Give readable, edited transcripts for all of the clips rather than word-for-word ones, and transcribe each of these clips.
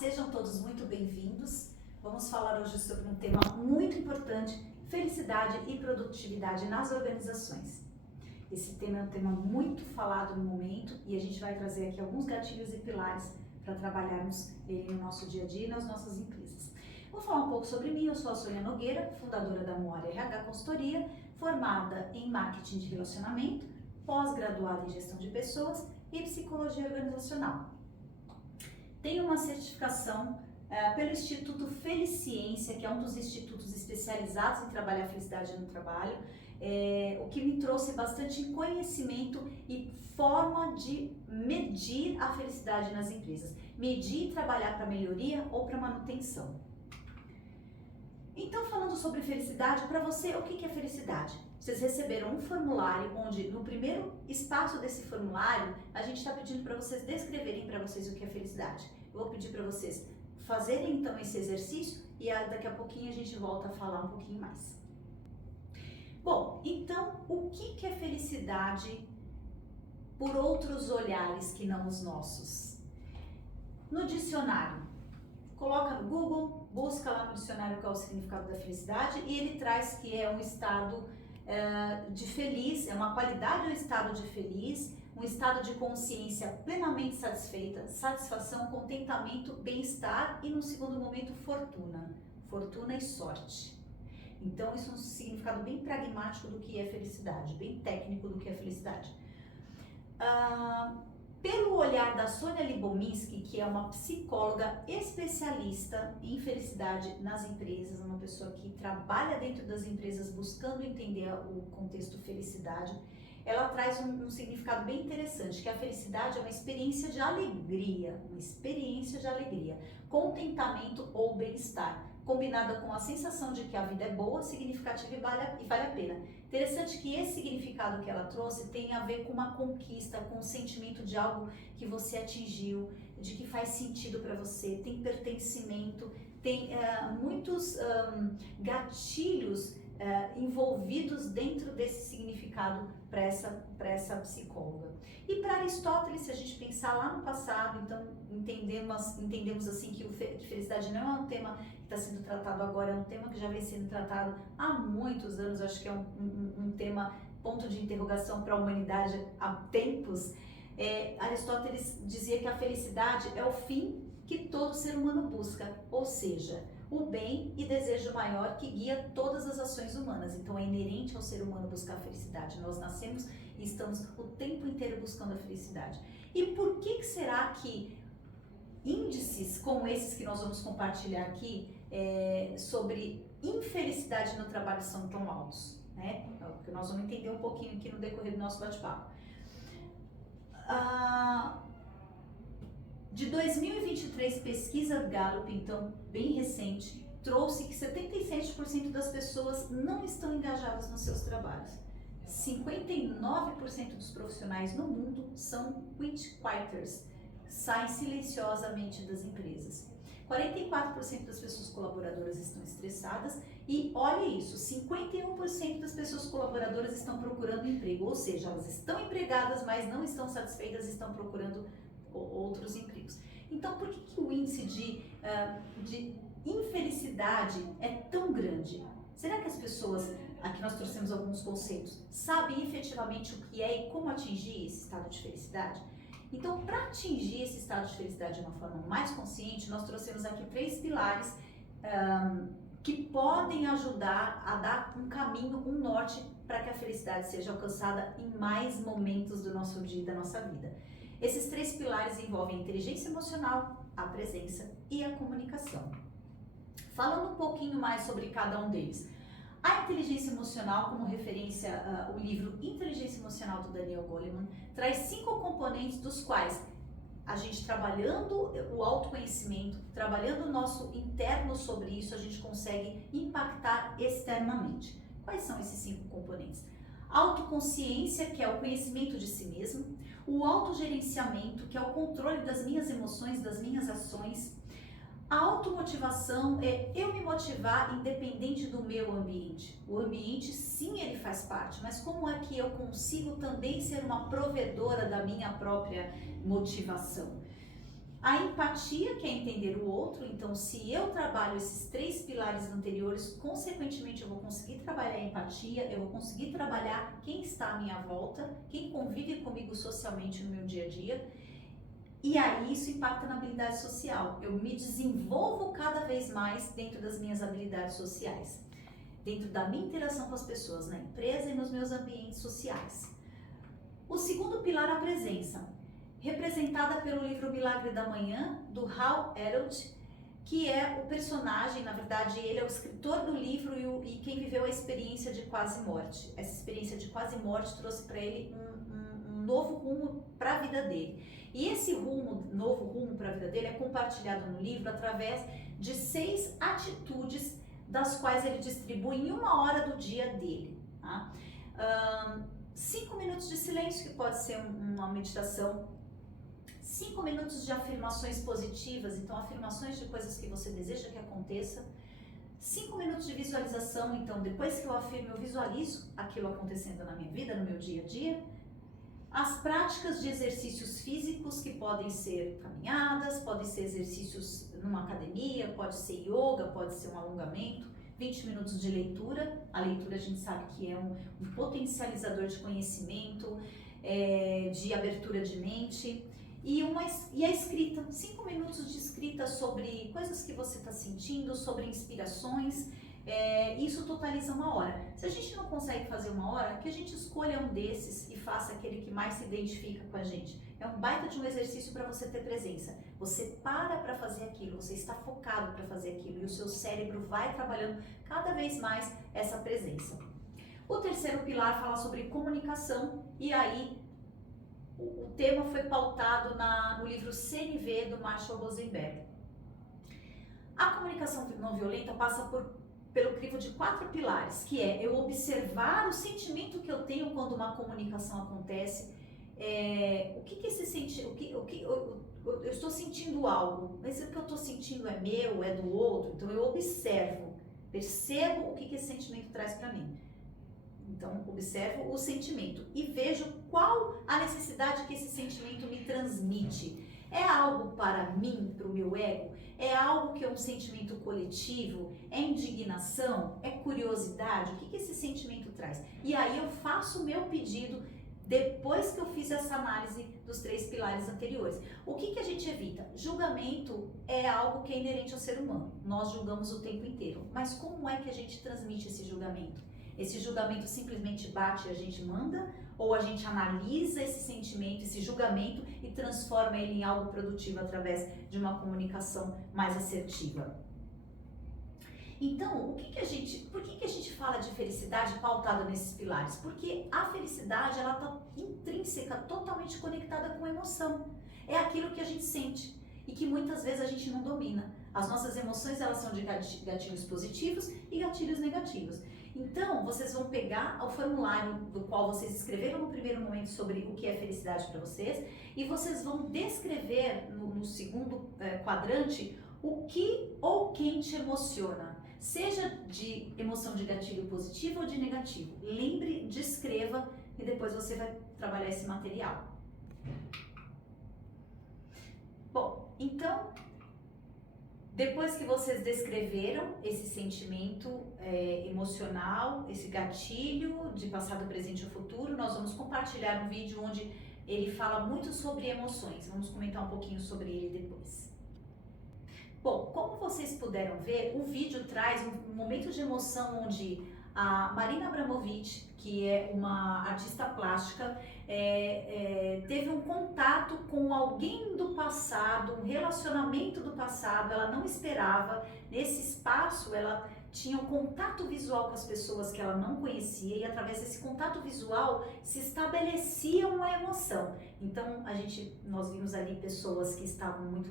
sejam todos muito bem-vindos. Vamos falar hoje sobre um tema muito importante, felicidade e produtividade nas organizações. Esse tema é um tema muito falado no momento e a gente vai trazer aqui alguns gatilhos e pilares para trabalharmos ele no nosso dia a dia e nas nossas empresas. Vou falar um pouco sobre mim. Eu sou a Sônia Nogueira, fundadora da Moara RH Consultoria, formada em marketing de relacionamento, pós-graduada em gestão de pessoas e psicologia organizacional. Tenho uma certificação pelo Instituto Feliciência, que é um dos institutos especializados em trabalhar a felicidade no trabalho, o que me trouxe bastante conhecimento e forma de medir a felicidade nas empresas. Medir e trabalhar para melhoria ou para manutenção. Então, falando sobre felicidade, para você, o que é felicidade? Vocês receberam um formulário onde, no primeiro espaço desse formulário, a gente está pedindo para vocês descreverem para vocês o que é felicidade. Eu vou pedir para vocês fazerem então esse exercício e daqui a pouquinho a gente volta a falar um pouquinho mais. Bom, então, o que é felicidade por outros olhares que não os nossos? No dicionário, coloca no Google, busca lá no dicionário qual é o significado da felicidade e ele traz que é um estado de feliz, é uma qualidade ou estado de feliz, um estado de consciência plenamente satisfeita, satisfação, contentamento, bem-estar e no segundo momento fortuna e sorte. Então isso é um significado bem pragmático do que é felicidade, bem técnico do que é felicidade. Pelo olhar da Sonia Lyubomirsky, que é uma psicóloga especialista em felicidade nas empresas, uma pessoa que trabalha dentro das empresas buscando entender o contexto felicidade, ela traz um significado bem interessante, que a felicidade é uma experiência de alegria, contentamento ou bem-estar, combinada com a sensação de que a vida é boa, significativa e vale a pena. Interessante que esse significado que ela trouxe tem a ver com uma conquista, com o sentimento de algo que você atingiu, de que faz sentido para você, tem pertencimento, tem muitos gatilhos envolvidos dentro desse significado para essa psicóloga. E para Aristóteles, se a gente pensar lá no passado, então entendemos assim que felicidade não é um tema que está sendo tratado agora, é um tema que já vem sendo tratado há muitos anos, acho que é um tema, ponto de interrogação para a humanidade há tempos. Aristóteles dizia que a felicidade é o fim que todo ser humano busca, ou seja, o bem e desejo maior que guia todas as ações humanas. Então é inerente ao ser humano buscar a felicidade. Nós nascemos e estamos o tempo inteiro buscando a felicidade. E por que será que índices como esses que nós vamos compartilhar aqui sobre infelicidade no trabalho são tão altos? Né? É o que nós vamos entender um pouquinho aqui no decorrer do nosso bate-papo. De 2023, pesquisa Gallup, então bem recente, trouxe que 77% das pessoas não estão engajadas nos seus trabalhos. 59% dos profissionais no mundo são quit quitters, saem silenciosamente das empresas. 44% das pessoas colaboradoras estão estressadas e, olha isso, 51% das pessoas colaboradoras estão procurando emprego, ou seja, elas estão empregadas, mas não estão satisfeitas e estão procurando outros empregos. Então, por que o índice de infelicidade é tão grande? Será que as pessoas, aqui nós trouxemos alguns conceitos, sabem efetivamente o que é e como atingir esse estado de felicidade? Então, para atingir esse estado de felicidade de uma forma mais consciente, nós trouxemos aqui 3 pilares que podem ajudar a dar um caminho, um norte para que a felicidade seja alcançada em mais momentos do nosso dia e da nossa vida. Esses 3 pilares envolvem a inteligência emocional, a presença e a comunicação. Falando um pouquinho mais sobre cada um deles. A inteligência emocional, como referência, o livro Inteligência Emocional do Daniel Goleman, traz 5 componentes dos quais a gente trabalhando o autoconhecimento, trabalhando o nosso interno sobre isso, a gente consegue impactar externamente. Quais são esses 5 componentes? Autoconsciência, que é o conhecimento de si mesmo, o autogerenciamento, que é o controle das minhas emoções, das minhas ações, a automotivação é eu me motivar independente do meu ambiente. O ambiente, sim, ele faz parte, mas como é que eu consigo também ser uma provedora da minha própria motivação? A empatia, que é entender o outro. Então, se eu trabalho esses 3 pilares anteriores, consequentemente eu vou conseguir trabalhar a empatia, eu vou conseguir trabalhar quem está à minha volta, quem convive comigo socialmente no meu dia a dia. E aí isso impacta na habilidade social. Eu me desenvolvo cada vez mais dentro das minhas habilidades sociais, dentro da minha interação com as pessoas, na empresa e nos meus ambientes sociais. O segundo pilar, a presença, representada pelo livro Milagre da Manhã, do Hal Elrod, que é o personagem, na verdade ele é o escritor do livro e quem viveu a experiência de quase morte. Essa experiência de quase morte trouxe para ele um novo rumo para a vida dele. E esse novo rumo para a vida dele é compartilhado no livro através de 6 atitudes, das quais ele distribui em 1 hora do dia dele. Tá? 5 minutos de silêncio, que pode ser uma meditação. 5 minutos de afirmações positivas, então afirmações de coisas que você deseja que aconteça. 5 minutos de visualização, então depois que eu afirmo, eu visualizo aquilo acontecendo na minha vida, no meu dia a dia. As práticas de exercícios físicos, que podem ser caminhadas, podem ser exercícios numa academia, pode ser yoga, pode ser um alongamento. 20 minutos de leitura. A leitura a gente sabe que é um potencializador de conhecimento, de abertura de mente. E a escrita, 5 minutos de escrita sobre coisas que você está sentindo, sobre inspirações. Isso totaliza 1 hora. Se a gente não consegue fazer 1 hora, que a gente escolha um desses e faça aquele que mais se identifica com a gente. É um baita de um exercício para você ter presença. Você para fazer aquilo, você está focado para fazer aquilo e o seu cérebro vai trabalhando cada vez mais essa presença. O terceiro pilar fala sobre comunicação e aí o tema foi pautado no livro CNV do Marshall Rosenberg. A comunicação não violenta passa pelo crivo de 4 pilares, que é eu observar o sentimento que eu tenho quando uma comunicação acontece. O que esse sentimento, eu estou sentindo algo, mas o que eu estou sentindo é meu, é do outro, então eu percebo o que esse sentimento traz para mim. Então, observo o sentimento e vejo qual a necessidade que esse sentimento me transmite. É algo para mim, para o meu ego? É algo que é um sentimento coletivo? É indignação? É curiosidade? O que esse sentimento traz? E aí eu faço o meu pedido depois que eu fiz essa análise dos 3 pilares anteriores. O que a gente evita? Julgamento é algo que é inerente ao ser humano. Nós julgamos o tempo inteiro. Mas como é que a gente transmite esse julgamento? Esse julgamento simplesmente bate e a gente manda? Ou a gente analisa esse sentimento, esse julgamento e transforma ele em algo produtivo através de uma comunicação mais assertiva? Então, por que a gente fala de felicidade pautada nesses pilares? Porque a felicidade, ela está intrínseca, totalmente conectada com a emoção. É aquilo que a gente sente e que muitas vezes a gente não domina. As nossas emoções, elas são de gatilhos positivos e gatilhos negativos. Então, vocês vão pegar o formulário do qual vocês escreveram no primeiro momento sobre o que é felicidade para vocês e vocês vão descrever no segundo quadrante o que ou quem te emociona, seja de emoção de gatilho positivo ou de negativo. Lembre, descreva e depois você vai trabalhar esse material. Bom, então, depois que vocês descreveram esse sentimento emocional, esse gatilho de passado, presente ou futuro, nós vamos compartilhar um vídeo onde ele fala muito sobre emoções. Vamos comentar um pouquinho sobre ele depois. Bom, como vocês puderam ver, o vídeo traz um momento de emoção onde a Marina Abramovic, que é uma artista plástica, teve um contato com alguém do passado, um relacionamento do passado, ela não esperava. Nesse espaço, ela tinha um contato visual com as pessoas que ela não conhecia e através desse contato visual se estabelecia uma emoção. Então, nós vimos ali pessoas que estavam muito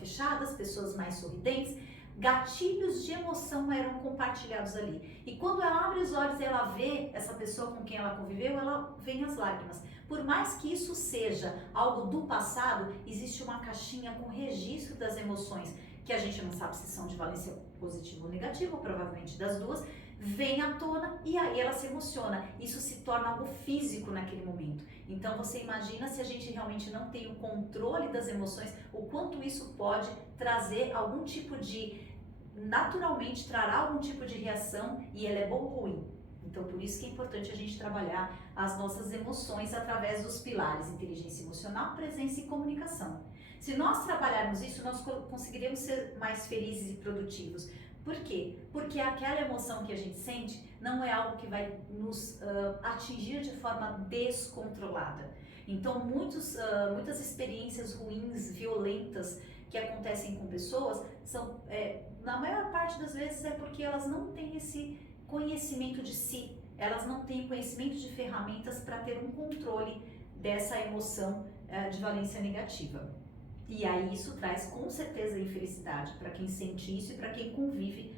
fechadas, pessoas mais sorridentes, gatilhos de emoção eram compartilhados ali. E quando ela abre os olhos e ela vê essa pessoa com quem ela conviveu, ela vem as lágrimas. Por mais que isso seja algo do passado, existe uma caixinha com registro das emoções, que a gente não sabe se são de valência positiva ou negativa, provavelmente das duas, vem à tona e aí ela se emociona. Isso se torna algo físico naquele momento. Então você imagina se a gente realmente não tem o controle das emoções, o quanto isso pode trazer algum tipo de, naturalmente trará algum tipo de reação, e ela é boa ou ruim. Então por isso que é importante a gente trabalhar as nossas emoções através dos pilares inteligência emocional, presença e comunicação. Se nós trabalharmos isso, nós conseguiremos ser mais felizes e produtivos. Por quê? Porque aquela emoção que a gente sente não é algo que vai nos atingir de forma descontrolada. Então, muitas experiências ruins, violentas que acontecem com pessoas, na maior parte das vezes é porque elas não têm esse conhecimento de si, elas não têm conhecimento de ferramentas para ter um controle dessa emoção de valência negativa. E aí isso traz com certeza infelicidade para quem sente isso e para quem convive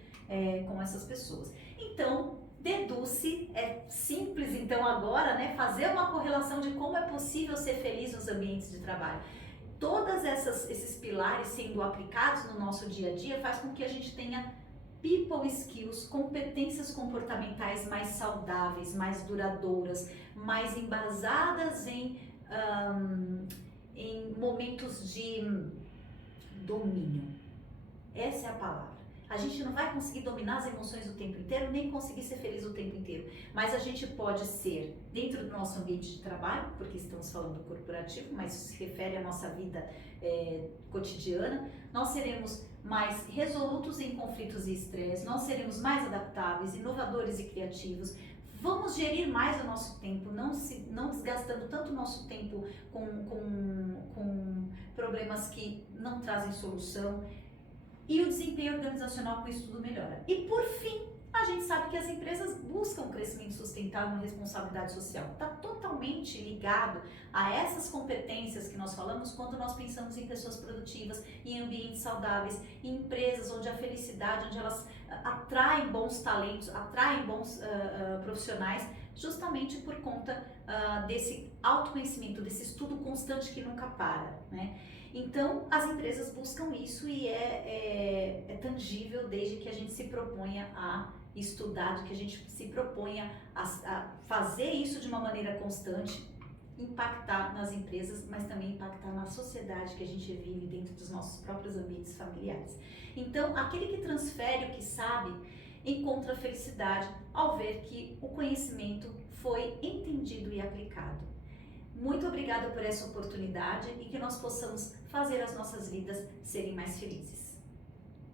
com essas pessoas. Então, deduz-se, é simples então agora, né, fazer uma correlação de como é possível ser feliz nos ambientes de trabalho. Todas esses pilares sendo aplicados no nosso dia a dia faz com que a gente tenha people skills, competências comportamentais mais saudáveis, mais duradouras, mais embasadas em momentos de domínio. Essa é a palavra. A gente não vai conseguir dominar as emoções o tempo inteiro, nem conseguir ser feliz o tempo inteiro, mas a gente pode ser, dentro do nosso ambiente de trabalho, porque estamos falando corporativo, mas isso se refere à nossa vida cotidiana, nós seremos mais resolutos em conflitos e estresse, nós seremos mais adaptáveis, inovadores e criativos. Vamos gerir mais o nosso tempo, não desgastando tanto o nosso tempo com problemas que não trazem solução. E o desempenho organizacional com isso tudo melhora. E por fim, a gente sabe que as empresas buscam crescimento sustentável e responsabilidade social. Está totalmente ligado a essas competências que nós falamos quando nós pensamos em pessoas produtivas, em ambientes saudáveis, em empresas onde a felicidade, onde elas atraem bons talentos, atraem bons profissionais, justamente por conta desse autoconhecimento, desse estudo constante que nunca para, né? Então, as empresas buscam isso e é tangível desde que a gente se proponha a estudar, que a gente se proponha a fazer isso de uma maneira constante, impactar nas empresas, mas também impactar na sociedade que a gente vive dentro dos nossos próprios ambientes familiares. Então, aquele que transfere o que sabe, encontra felicidade ao ver que o conhecimento foi entendido e aplicado. Muito obrigada por essa oportunidade e que nós possamos fazer as nossas vidas serem mais felizes.